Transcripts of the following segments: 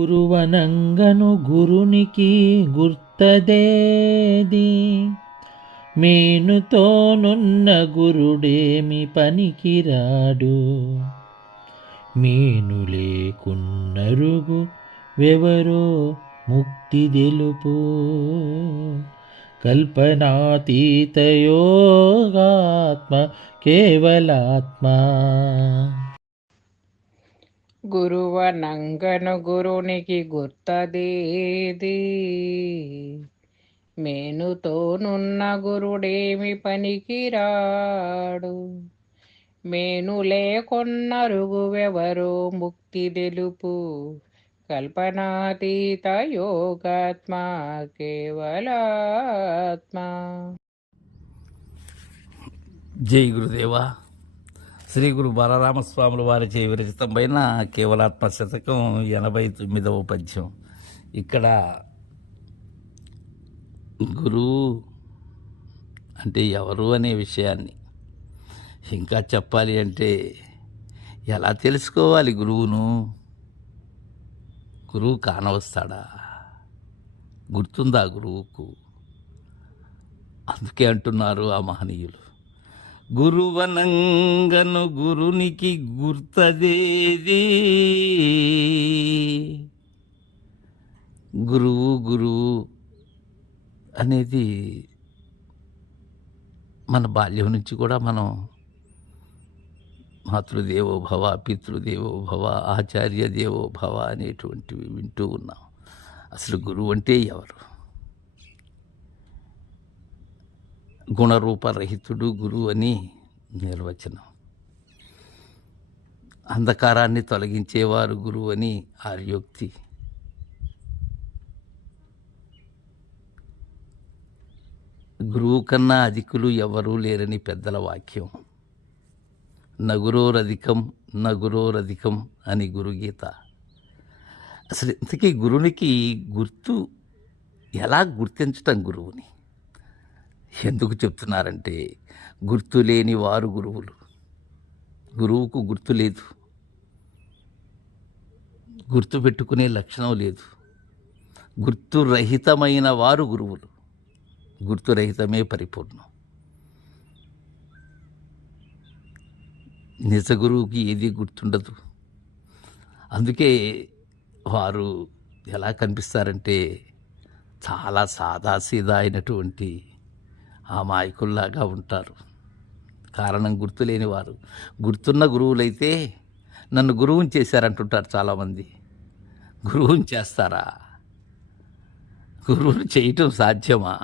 గురువనంగను గురునికి గుర్తదేది, మేనుతోనున్న గురుడేమి పనికిరాడు. మేను లేకున్నరుగు వెవరో ముక్తి తెలుపు, కల్పనాతీత యోగాత్మ కేవలాత్మ. గురువనంగను గురునికి గుర్తదేది, మేనుతోనున్న గురుడేమి పనికిరాడు. మేను లేకొన్నరుగువెవరో ముక్తి తెలుపు, కల్పనాతీత యోగాత్మ కేవలాత్మ. జై గురుదేవా. శ్రీ గురు బాలరామస్వాముల వారిచే విరచితమైన కేవలాత్మ శతకం 89వ పద్యం. ఇక్కడ గురువు అంటే ఎవరు అనే విషయాన్ని ఇంకా చెప్పాలి అంటే ఎలా తెలుసుకోవాలి గురువును? గురువు కానవస్తాడా? గుర్తుందా గురువుకు? అందుకే అంటున్నారు ఆ మహనీయులు, గురువనంగను గురునికి గుర్తదేది. గురువు అనేది మన బాల్యం నుంచి కూడా మనం మాతృదేవో భవ, పితృదేవో భవ, ఆచార్య దేవో భవ అనేటువంటివి వింటూ ఉన్నాం. అసలు గురువు అంటే ఎవరు? గుణరూపరహితుడు గురువు అని నిర్వచనం. అంధకారాన్ని తొలగించేవారు గురువు అని ఆర్యోక్తి. గురువు కన్నా అధికులు ఎవరూ లేరని పెద్దల వాక్యం. నగురోరధికం అని గురుగీత. అసలు ఇంతకీ గురునికి గుర్తు ఎలా గుర్తించటం? గురువుని ఎందుకు చెప్తున్నారంటే, గుర్తు లేని వారు గురువులు. గురువుకు గుర్తు లేదు, గుర్తు పెట్టుకునే లక్షణం లేదు. గుర్తురహితమైన వారు గురువులు. గుర్తురహితమే పరిపూర్ణం. నిజ గురువుకి ఏది గుర్తుండదు. అందుకే వారు ఎలా కనిపిస్తారంటే చాలా సాదాసీదా అయినటువంటి అమాయకుల్లాగా ఉంటారు. కారణం గుర్తులేని వారు. గుర్తున్న గురువులైతే నన్ను గురువుని చేశారంటుంటారు చాలామంది. గురువుని చేస్తారా? గురువుని చేయటం సాధ్యమా?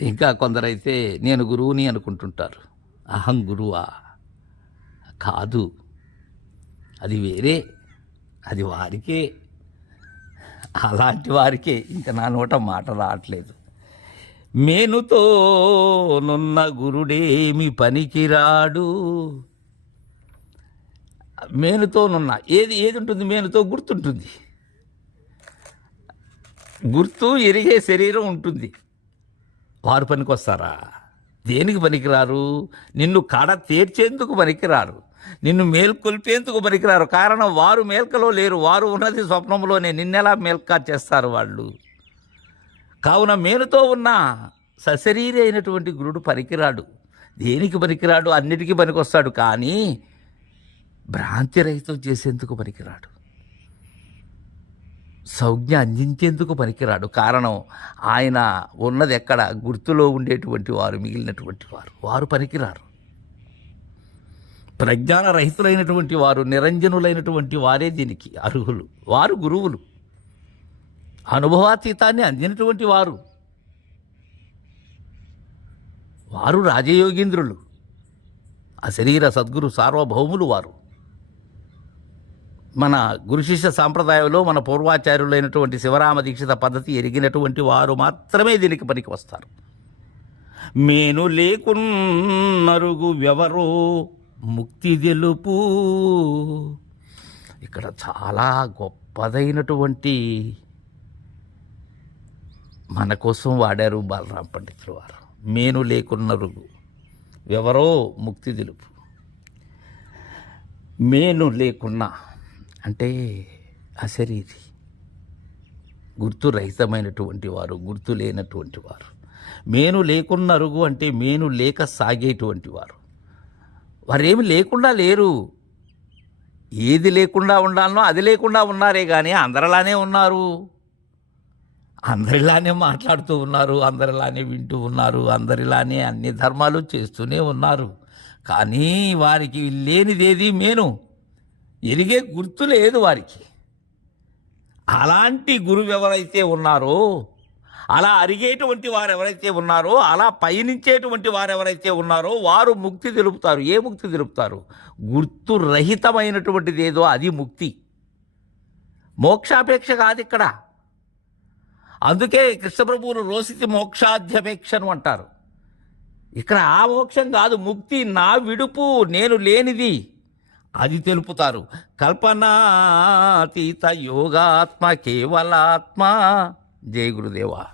ఇంకా కొందరైతే నేను గురువుని అనుకుంటుంటారు. అహం గురువా? కాదు, అది వేరే, అది వారికే. అలాంటి వారికే. ఇంకా నా నోట మాట రావట్లేదు. మేనుతో నున్న గురుడేమి పనికిరాడు. మేనుతోనున్న ఏది ఉంటుంది? మేనుతో గుర్తుంటుంది. గుర్తు ఎరిగే శరీరం ఉంటుంది. వారు పనికొస్తారా? దేనికి పనికిరారు? నిన్ను కాడ తీర్చేందుకు పనికిరారు, నిన్ను మేల్కొల్పేందుకు పనికిరారు. కారణం వారు మేల్కలో లేరు, వారు ఉన్నది స్వప్నంలోనే. నిన్నెలా మేల్కా చేస్తారు వాళ్ళు? కావున మేలుతో ఉన్న సశరీరి అయినటువంటి గురుడు పనికిరాడు. దేనికి పనికిరాడు? అన్నిటికీ పనికొస్తాడు, కానీ భ్రాంతి రహితం చేసేందుకు పనికిరాడు. సంజ్ఞ అందించేందుకు పనికిరాడు. కారణం ఆయన ఉన్నది ఎక్కడ? గుర్తులో ఉండేటువంటి వారు, మిగిలినటువంటి వారు పనికిరారు. ప్రజ్ఞాన రహితులైనటువంటి వారు, నిరంజనులైనటువంటి వారే దీనికి అర్హులు. వారు గురువులు. అనుభవాతీతాన్ని అందినటువంటి వారు రాజయోగీంద్రులు, అశరీర సద్గురు సార్వభౌములు వారు. మన గురు శిష్య సాంప్రదాయంలో మన పూర్వాచార్యులైనటువంటి శివరామ దీక్షిత పద్ధతి ఎరిగినటువంటి వారు మాత్రమే దీనికి పనికి వస్తారు. మేను లేకున్నరుగు వ్యవరో ముక్తి తెలుపు. ఇక్కడ చాలా గొప్పదైనటువంటి మన కోసం వాడారు బాలరామ పండితులు వారు. మేను లేకున్నరుగు ఎవరో ముక్తి తెలుపు. మేను లేకున్నా అంటే అశరీరి, గుర్తురహితమైనటువంటి వారు, గుర్తు లేనటువంటి వారు. మేను లేకున్నరుగు అంటే మేను లేక సాగేటువంటి వారు. వారేమి లేకుండా లేరు. ఏది లేకుండా ఉండాలనో అది లేకుండా ఉన్నారే కానీ అందరిలానే ఉన్నారు. అందరిలానే మాట్లాడుతూ ఉన్నారు, అందరిలానే వింటూ ఉన్నారు, అందరిలానే అన్ని ధర్మాలు చేస్తూనే ఉన్నారు. కానీ వారికి లేనిదేది మేను ఎరిగే గుర్తు లేదు వారికి. అలాంటి గురువు ఎవరైతే ఉన్నారో, అలా అరిగేటువంటి వారు ఎవరైతే ఉన్నారో, అలా పయనించేటువంటి వారు ఎవరైతే ఉన్నారో వారు ముక్తి తెలుపుతారు. ఏ ముక్తి తెలుపుతారు? గుర్తు రహితమైనటువంటిది ఏదో అది ముక్తి. మోక్షాపేక్ష కాదు ఇక్కడ. అందుకే కృష్ణప్రభువులు రోసితి మోక్షాధ్యపేక్షను అంటారు. ఇక్కడ ఆ మోక్షం కాదు, ముక్తి, నా విడుపు, నేను లేనిది అది తెలుపుతారు. కల్పనాతీత యోగాత్మ కేవలాత్మ. జయ గురుదేవా.